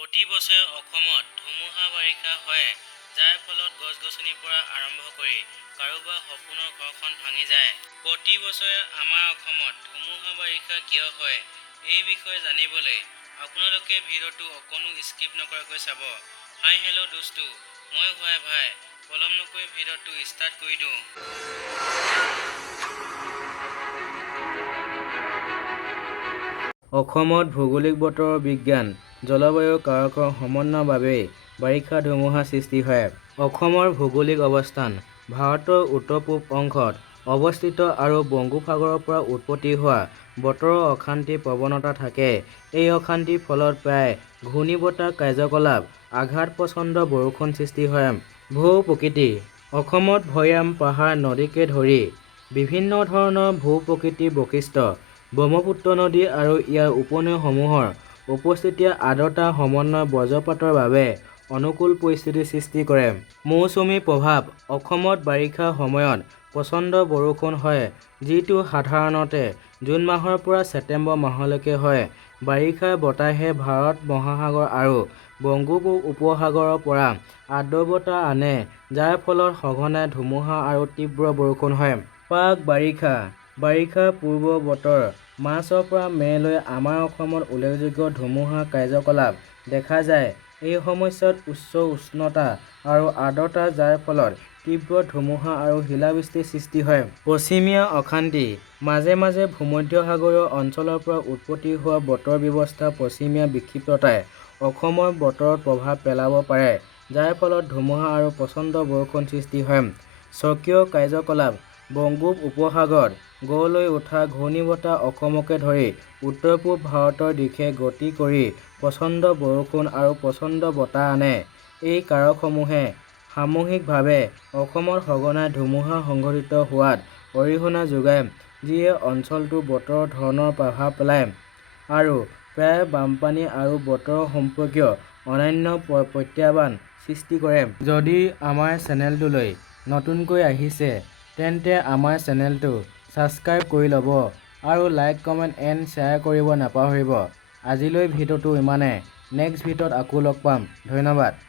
প্ৰতি বছৰে অসমত ধুমুহা বাৰিষা হয়, যাৰ ফলত গছ-গছনিৰ পৰা আৰম্ভ কৰি কাৰোবাৰ সপোনৰ ঘৰখন ভাঙি যায়। প্ৰতি বছৰে আমাৰ অসমত ধুমুহা বাৰিষা কিয় হয়, এই বিষয়ে জানিবলৈ আপোনালোকে ভিডিঅ'টো অকণো স্কিপ নকৰাকৈ চাব। হাই হেল্ল' দোস্তু, মই হোৱাই ভাই, পলম নকৰি ভিডিঅ'টো ষ্টাৰ্ট কৰি দিওঁ। অসমত ভৌগোলিক বতৰ বিজ্ঞান জলবায়ু কাৰকৰ সমন্বয়ৰ বাবেই বাৰিষা ধুমুহা সৃষ্টি হয়। অসমৰ ভৌগোলিক অৱস্থান ভাৰতৰ উত্তৰ-পূব অংশত অৱস্থিত আৰু বংগোপসাগৰৰ পৰা উৎপত্তি হোৱা বতৰৰ অশান্তিৰ প্ৰৱণতা থাকে। এই অশান্তিৰ ফলত প্ৰায় ঘূৰ্ণীবতাহ কাৰ্যকলাপ, আঘাত প্ৰচণ্ড বৰষুণ সৃষ্টি হয়। ভূ-প্ৰকৃতি অসমত ভৈয়াম, পাহাৰ, নদীকে ধৰি বিভিন্ন ধৰণৰ ভূ-প্ৰকৃতিৰ বৈশিষ্ট্য। ব্ৰহ্মপুত্ৰ নদী আৰু ইয়াৰ উপনৈসমূহৰ উপস্থিতিয়ে আৰ্দ্ৰতা সমন্বয় বজ্ৰপাতৰ বাবে অনুকূল পৰিস্থিতিৰ সৃষ্টি কৰে। মৌচুমীৰ প্ৰভাৱ অসমত বাৰিষাৰ সময়ত প্ৰচণ্ড বৰষুণ হয়, যিটো সাধাৰণতে জুন মাহৰ পৰা ছেপ্টেম্বৰ মাহলৈকে হয়। বাৰিষাৰ বতাহে ভাৰত মহাসাগৰ আৰু বংগোপ উপসাগৰৰ পৰা আৰ্দ্ৰ বতাহ আনে, যাৰ ফলত সঘনাই ধুমুহা আৰু তীব্ৰ বৰষুণ হয়। প্ৰাক বাৰিষা বাৰিষাৰ পূৰ্ব বতৰ মাৰ্চৰ পৰা মে'লৈ আমাৰ অসমত উল্লেখযোগ্য ধুমুহাৰ কাৰ্যকলাপ দেখা যায়। এই সময়ছোৱাত উচ্চ উষ্ণতা আৰু আৰ্দ্ৰতা, যাৰ ফলত তীব্ৰ ধুমুহা আৰু শিলাবৃষ্টিৰ সৃষ্টি হয়। পশ্চিমীয়া অশান্তি মাজে মাজে ভূমধ্যসাগৰীয় অঞ্চলৰ পৰা উৎপত্তি হোৱা বতৰ ব্যৱস্থাৰ পশ্চিমীয়া বিক্ষিপ্ততাই অসমৰ বতৰত প্ৰভাৱ পেলাব পাৰে, যাৰ ফলত ধুমুহা আৰু প্ৰচণ্ড বৰষুণ সৃষ্টি হয়। স্বকীয় কাৰ্যকলাপ বংগোপ উপসাগৰত গঢ় লৈ উঠা ঘূৰ্ণীবতাহ অসমকে ধৰি উত্তৰ-পূব ভাৰতৰ দিশে গতি কৰি প্ৰচণ্ড বৰষুণ আৰু প্ৰচণ্ড বতাহ আনে। এই কাৰকসমূহে সামূহিকভাৱে অসমত সঘনাই ধুমুহা সংঘটিত হোৱাত অৰিহণা যোগায়, যিয়ে অঞ্চলটোৰ বতৰৰ ধৰণৰ প্ৰভাৱ পেলায় আৰু প্ৰায়ে বানপানী আৰু বতৰ সম্পৰ্কীয় অন্যান্য প্ৰত্যাহ্বান সৃষ্টি কৰে। যদি আমাৰ চেনেলটোলৈ নতুনকৈ আহিছে, তেন্তে আমাৰ চেনেলটো ছাবস্ক্ৰাইব কৰি ল'ব আৰু লাইক, কমেণ্ট এণ্ড শ্বেয়াৰ কৰিব নাপাহৰিব। আজিলৈ ভিডিঅ'টো ইমানেই। নেক্সট ভিডিঅ'ত আকৌ লগ পাম। ধন্যবাদ।